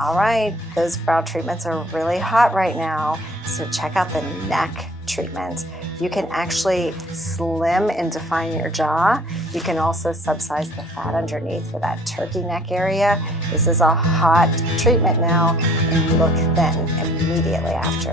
All right, those brow treatments are really hot right now, so check out the neck treatment. You can actually slim and define your jaw. You can also subsize the fat underneath for that turkey neck area. This is a hot treatment now, and you look thin immediately after.